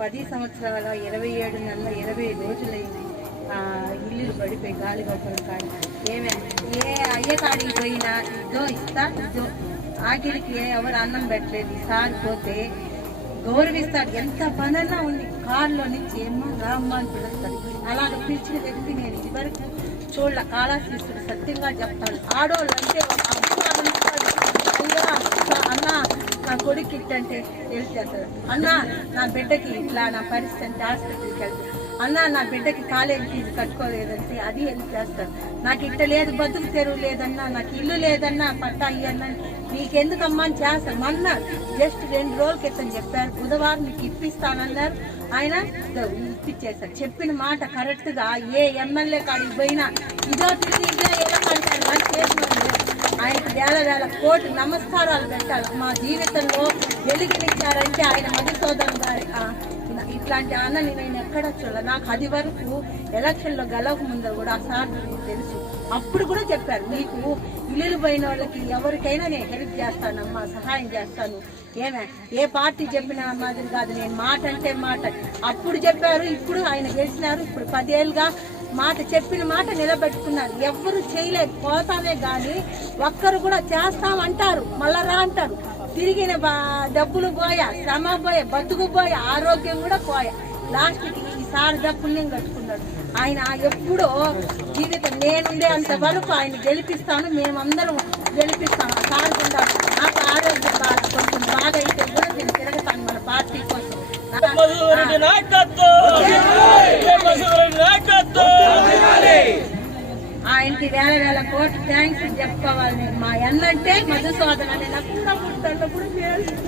10 సంవత్సరాల 27 నెలల 20 రోజులైంది. ఇల్లు పడిపోయి గాలి గొప్పలు కాడి ఏ అయ్య కాడికి పోయినా ఇదో ఇస్తా ఇదో ఆఖరికి ఎవరు అన్నం పెట్టలేదు. ఈసారి పోతే గౌరవిస్తాడు. ఎంత పనన్నా ఉంది కారులో నుంచి ఏమో రామ్మ అని పిలుస్తాడు. అలాగ పిలిచిన వ్యక్తి నేను ఇదివరకు చూడలే. కాళాశీసుడు సత్యంగా చెప్తాను. ఆడవాళ్ళు అంటే అయ్యా అన్న నా కొడుకు ఇట్టంటే తెలిసేస్తాడు. అన్న నా బిడ్డకి ఇట్లా నా పరిస్థితి అంటే హాస్పిటల్కి వెళ్తాడు. అన్న నా బిడ్డకి కాలేజీ ఫీజు కట్టుకోలేదంటే అది హెల్ప్ చేస్తాడు. నాకు ఇట్ట లేదు, బతుకు తెరువు లేదన్నా, నాకు ఇల్లు లేదన్నా, పట్టా ఇయ్యన్నా నీకెందుకమ్మా అని చేస్తాను. మొన్న జస్ట్ 2 రోజుల క్రితం చెప్పారు, బుధవారం నీకు ఇప్పిస్తానన్నారు. ఆయన ఇప్పించేశారు. చెప్పిన మాట కరెక్ట్గా ఏ ఎమ్మెల్యే కాడికి పోయినా ఇదో తిరిగి ఇదే ఎలా అంటారు. వాళ్ళు చేసిన ఆయనకు వేల కోటి నమస్కారాలు పెట్టాలి. మా జీవితంలో వెలుగునిచ్చారంటే ఆయన మధుసూదన్ గారి ఇట్లాంటి అన్నని నేను ఎక్కడ చూడాలి. నాకు అది వరకు ఎలక్షన్లో గెలవక ముందు కూడా ఆ సార్ తెలుసు. అప్పుడు కూడా చెప్పారు, నీకు ఇల్లు పోయిన వాళ్ళకి ఎవరికైనా నేను హెల్ప్ చేస్తానమ్మా, సహాయం చేస్తాను. ఏ పార్టీ చెప్పిన మాదిరి కాదు, నేను మాట అంటే మాట. అప్పుడు చెప్పారు, ఇప్పుడు ఆయన గెలిచినారు. ఇప్పుడు 10 ఏళ్ళుగా మాట చెప్పిన మాట నిలబెట్టుకున్నారు. ఎవ్వరు చేయలేకపోతానే కానీ ఒక్కరు కూడా చేస్తామంటారు, మళ్ళా రా అంటారు. తిరిగిన డబ్బులు పోయా, శ్రమ పోయా, బతుకు పోయా, ఆరోగ్యం కూడా పోయా. లాస్ట్కి ఈసారి పుణ్యం కట్టుకున్నాడు. ఆయన ఎప్పుడో జీవితం నేనుండే అంత వరకు ఆయన గెలిపిస్తాను, మేమందరం గెలిపిస్తాను. సార్ కూడా నాకు ఆరోగ్యం కొంచెం బాగా అయితే కూడా నేను తిరగతాను మన పార్టీ కోసం. ఆయనకి వేల కోటి థ్యాంక్స్ చెప్పుకోవాలి. నేను మా అన్నంటే మధుసూదన్ అని నప్పుడు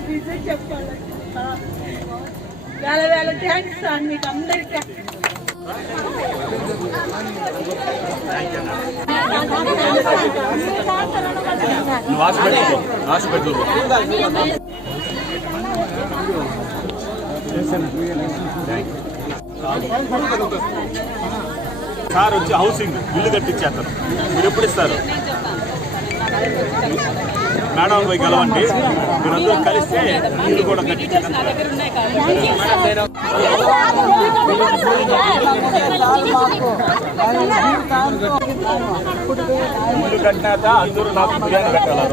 నిజం చెప్పాలి. వేల థ్యాంక్స్ సార్ మీకు అందరికీ. సార్ వచ్చి హౌసింగ్ ఇల్లు కట్టించేస్తారు. మీరు ఎప్పుడు ఇస్తారు మేడం? పోయి కలవండి, మీరందరూ కలిస్తే ఇల్లు కూడా కట్టించారు. ఇల్లు కట్టినాక అందరూ నాకు బిర్యానీ పెట్టాలి.